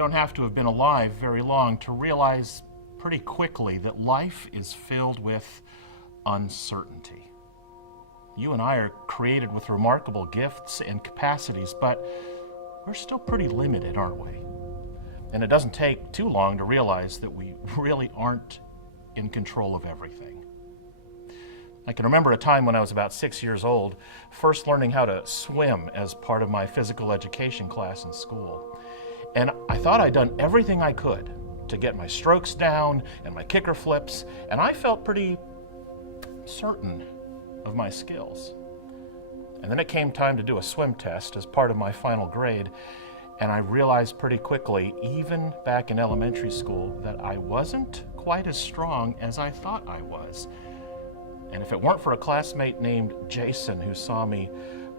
don't have to have been alive very long to realize pretty quickly that life is filled with uncertainty. You and I are created with remarkable gifts and capacities, but we're still pretty limited, aren't we? And it doesn't take too long to realize that we really aren't in control of everything. I can remember a time when I was about 6 years old, first learning how to swim as part of my physical education class in school. And I thought I'd done everything I could to get my strokes down and my kicker flips, and I felt pretty certain of my skills. And then it came time to do a swim test as part of my final grade, and I realized pretty quickly, even back in elementary school, that I wasn't quite as strong as I thought I was. And if it weren't for a classmate named Jason who saw me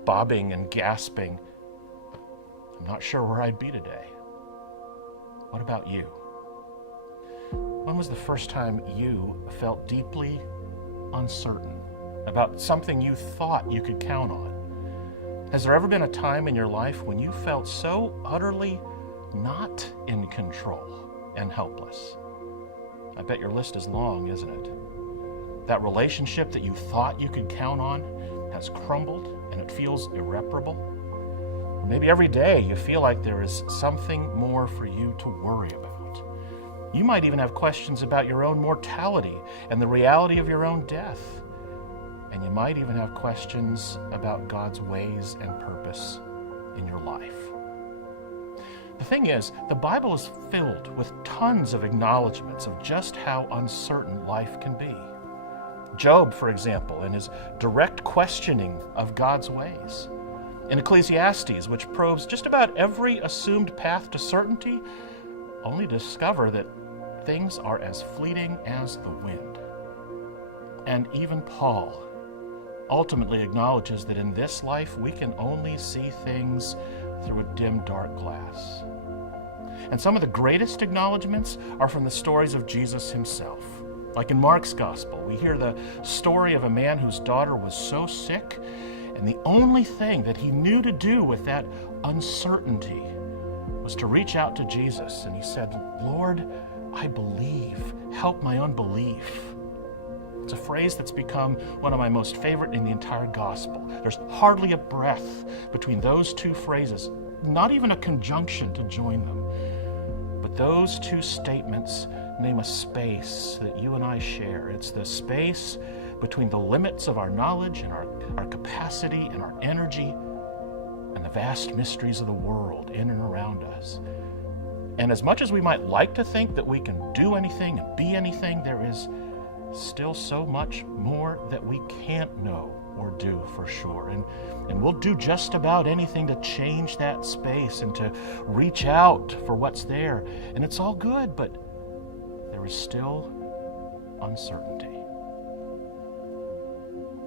bobbing and gasping, I'm not sure where I'd be today. What about you? When was the first time you felt deeply uncertain about something you thought you could count on? Has there ever been a time in your life when you felt so utterly not in control and helpless? I bet your list is long, isn't it? That relationship that you thought you could count on has crumbled and it feels irreparable. Or maybe every day you feel like there is something more for you to worry about. You might even have questions about your own mortality and the reality of your own death. And you might even have questions about God's ways and purpose in your life. The thing is, the Bible is filled with tons of acknowledgments of just how uncertain life can be. Job, for example, in his direct questioning of God's ways. In Ecclesiastes, which probes just about every assumed path to certainty, only to discover that things are as fleeting as the wind. And even Paul ultimately acknowledges that in this life we can only see things through a dim, dark glass. And some of the greatest acknowledgments are from the stories of Jesus himself. Like in Mark's gospel, we hear the story of a man whose daughter was so sick, and the only thing that he knew to do with that uncertainty was to reach out to Jesus. And he said, "Lord, I believe. Help my unbelief." It's a phrase that's become one of my most favorite in the entire gospel. There's hardly a breath between those two phrases, not even a conjunction to join them. But those two statements name a space that you and I share. It's the space between the limits of our knowledge and our capacity and our energy and the vast mysteries of the world in and around us. And as much as we might like to think that we can do anything and be anything, there is still so much more that we can't know or do for sure. And we'll do just about anything to change that space and to reach out for what's there. And it's all good, but there is still uncertainty.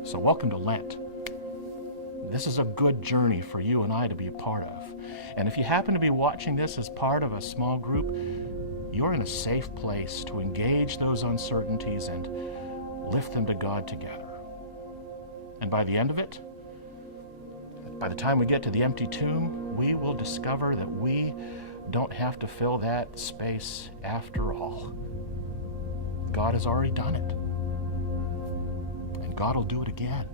So welcome to Lent. This is a good journey for you and I to be a part of. And if you happen to be watching this as part of a small group, you're in a safe place to engage those uncertainties and lift them to God together. And by the end of it, by the time we get to the empty tomb, we will discover that we don't have to fill that space after all. God has already done it. And God will do it again.